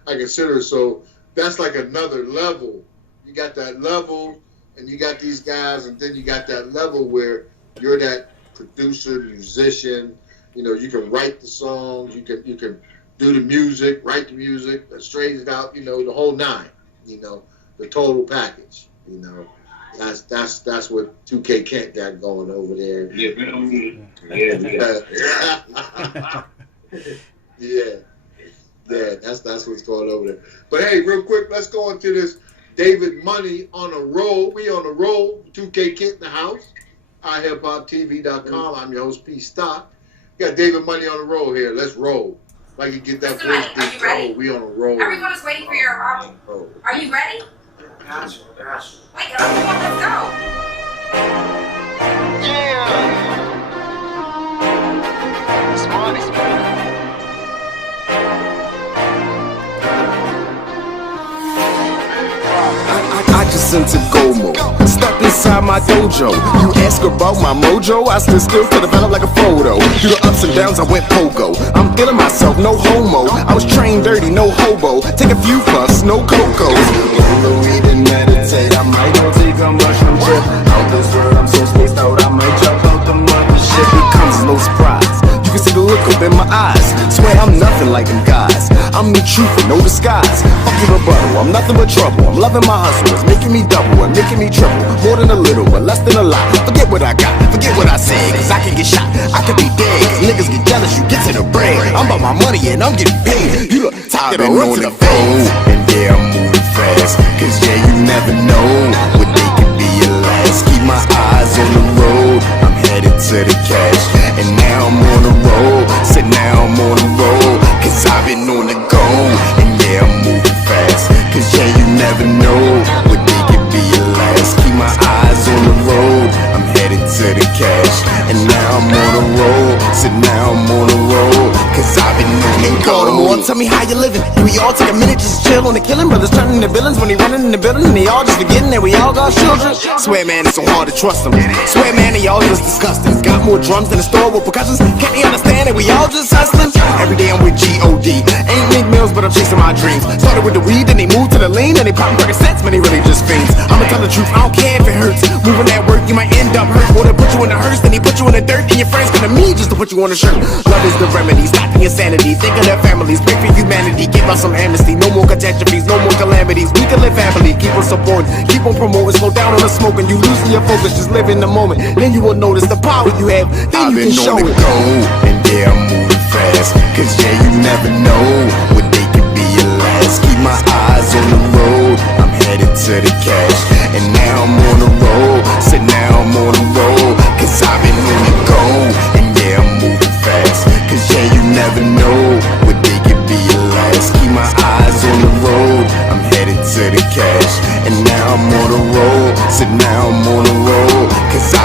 consider, so that's like another level. You got that level, and you got these guys, and then you got that level where you're that producer, musician. You know, you can write the songs, you can do the music, write the music, straighten it out. You know, the whole nine. You know, the total package. You know, that's what 2K Kent got going over there. Yeah, that's what's going over there. But hey, real quick, let's go into this David Money on a roll. We on a roll. 2K Kent in the house. iHipHopTV.com. I'm your host, P. Stock. Got David Money on a roll here. Let's roll. If I can get that voice. Are you ready? We on a roll. Everyone is waiting for your album. Are you ready? Gotcha. Wake up, come on, let's go. Yeah. It's money. I just sent to Gomo, stepped inside my dojo. You ask about my mojo, I stood still to develop like a photo. Through the ups and downs, I went pogo. I'm feeling myself, no homo. I was trained dirty, no hobo. Take a few puffs, no cocoa. Roll the weed and meditate. I might go take a mushroom trip. Out this world, I'm so spaced out. I might jump out the mothership. It comes no surprise. You can see the look up in my eyes. Swear I'm nothing like them guys. I'm the truth and no disguise. Fuck your rebuttal, I'm nothing but trouble. I'm loving my hustle, it's making me double and making me triple. More than a little, but less than a lot. Forget what I got, forget what I said, cause I can get shot, I could be dead. Cause niggas get jealous, you get to the bread. I'm about my money and I'm getting paid. You look tired of run to the face. And yeah, I'm moving fast, cause yeah, you never know when they could be your last. Keep my eyes on the road, I'm headed to the cash. And now I'm on the roll, said now I'm on the roll, cause I've been on the go. And yeah, I'm moving fast, cause yeah, you never know when they could be your last. Keep my eyes on the road, I'm headed to the cash. And now I'm on the roll, said now I'm on the roll, cause I've been on the go. Tell me how you living. We all take a minute just chill on the killing. Brothers turning into villains when they running in the building, and they all just forgetting that we all got children. Swear man, it's so hard to trust them. Swear man, they all just disgusting. Got more drums than a store with percussions. Can't they understand that we all just hustling? Every day I'm with G.O.D. Ain't make meals, but I'm chasing my dreams. Started with the weed, then they moved to the lean, and they poppin' Percocets, man, they really just fiends. I'ma tell the truth, I don't care if it hurts. Moving that work, you might end up hurt. Or they put you in the hearse, then they put you in the dirt, and your friends come to me just to put you on a shirt. Love is the remedy, stop the insanity. Think of their families, pray for humanity. Give us some amnesty, no more catastrophes, no more calamities. We can live happily, keep on supporting, keep on promoting. Slow down on the smoking, you losing your focus, just live in the moment. Then you will notice the power you have, then you can show it. Go, and yeah, I'm moving fast, cause yeah, you never know when they could be your last. Keep my eyes on the road, I'm headed to the cash. And now I'm on the roll, said now I'm on the roll, cause I've been on the go. And yeah, I'm moving fast, cause yeah, you never know when they could be your last. Keep my eyes on the road, I'm headed to the cash. And now I'm on the roll, said now I'm on the roll, cause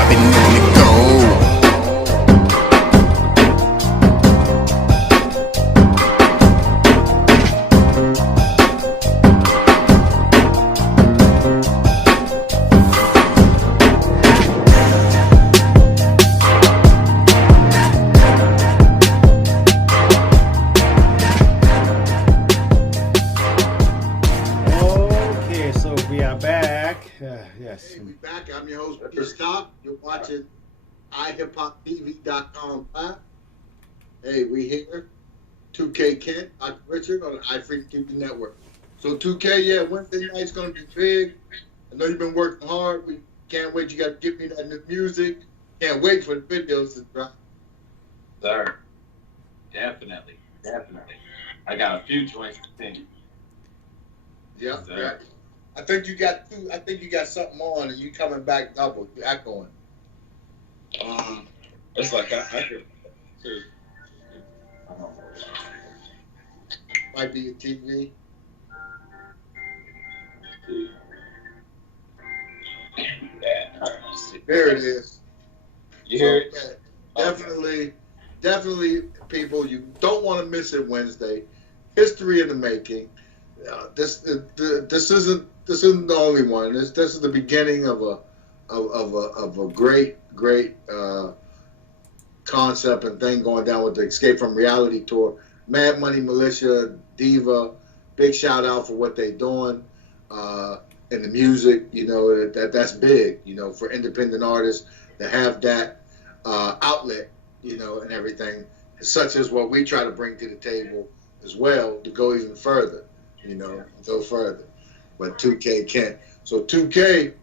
never stop. You're watching iHipHopTV.com live. Hey, we here. 2K Kent, Dr. Richard on the iFreedomTV network. So 2K, yeah, Wednesday night's gonna be big. I know you've been working hard. We can't wait. You got to give me that new music. Can't wait for the videos to drop. Sir, definitely. I got a few joints to sing. Yeah, right. I think you got two. I think you got something on, and you coming back double. You echoing. It's like I hear too. Might be your TV. There it is. You hear it? Definitely, people. You don't want to miss it. Wednesday, history in the making. This isn't the only one. This is the beginning of a great concept and thing going down with the Escape from Reality tour. Mad Money Militia, Diva, big shout out for what they're doing. And the music, you know, that's big, you know, for independent artists to have that outlet, you know, and everything, such as what we try to bring to the table as well, to go even further, you know, go further. But 2K Kent. So 2K,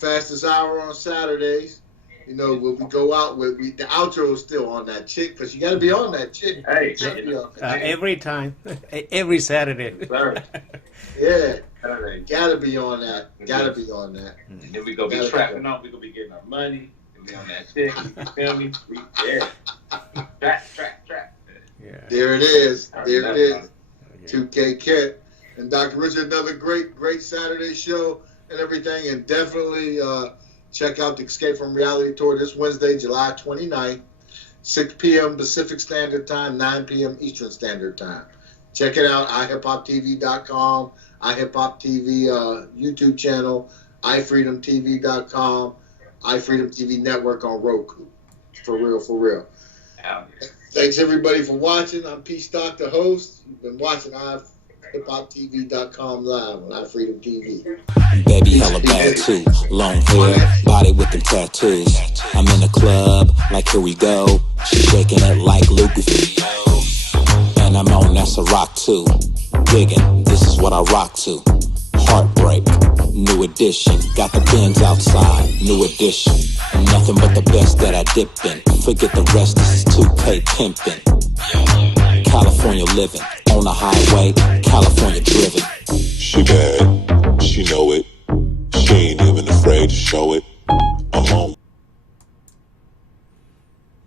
fastest hour on Saturdays. You know, when we go out with, the outro is still on that chick, because you got to be on that chick. Hey, every time, every Saturday. Yeah, gotta be on that. Gotta be on that. And then we gonna be trapping on. We gonna be getting our money. And be on that chick. You feel me? Trap. Yeah. There it is. 2K Kent and Dr. Richard. Another great Saturday show and everything. And definitely check out the Escape from Reality tour this Wednesday, July 29th, 6 p.m. Pacific Standard Time, 9 p.m. Eastern Standard Time. Check it out, iHipHopTV.com, iHipHopTV YouTube channel, iFreedomTV.com, iFreedomTV network on Roku. For real. Thanks everybody for watching. I'm P Stock, the host. You've been watching iHipHopTV.com live on iFreedomTV. Baby hella bad too, long hair, body with them tattoos. I'm in the club, like here we go. She shaking it like Lucas. And I'm on, that's a rock too. Digging, this is what I rock to. Heartbreak, new edition. Got the Benz outside, new edition. Nothing but the best that I dip in. Forget the rest, this is 2K pimpin'. California living, on the highway, California driven. She bad, she know it. She ain't even afraid to show it.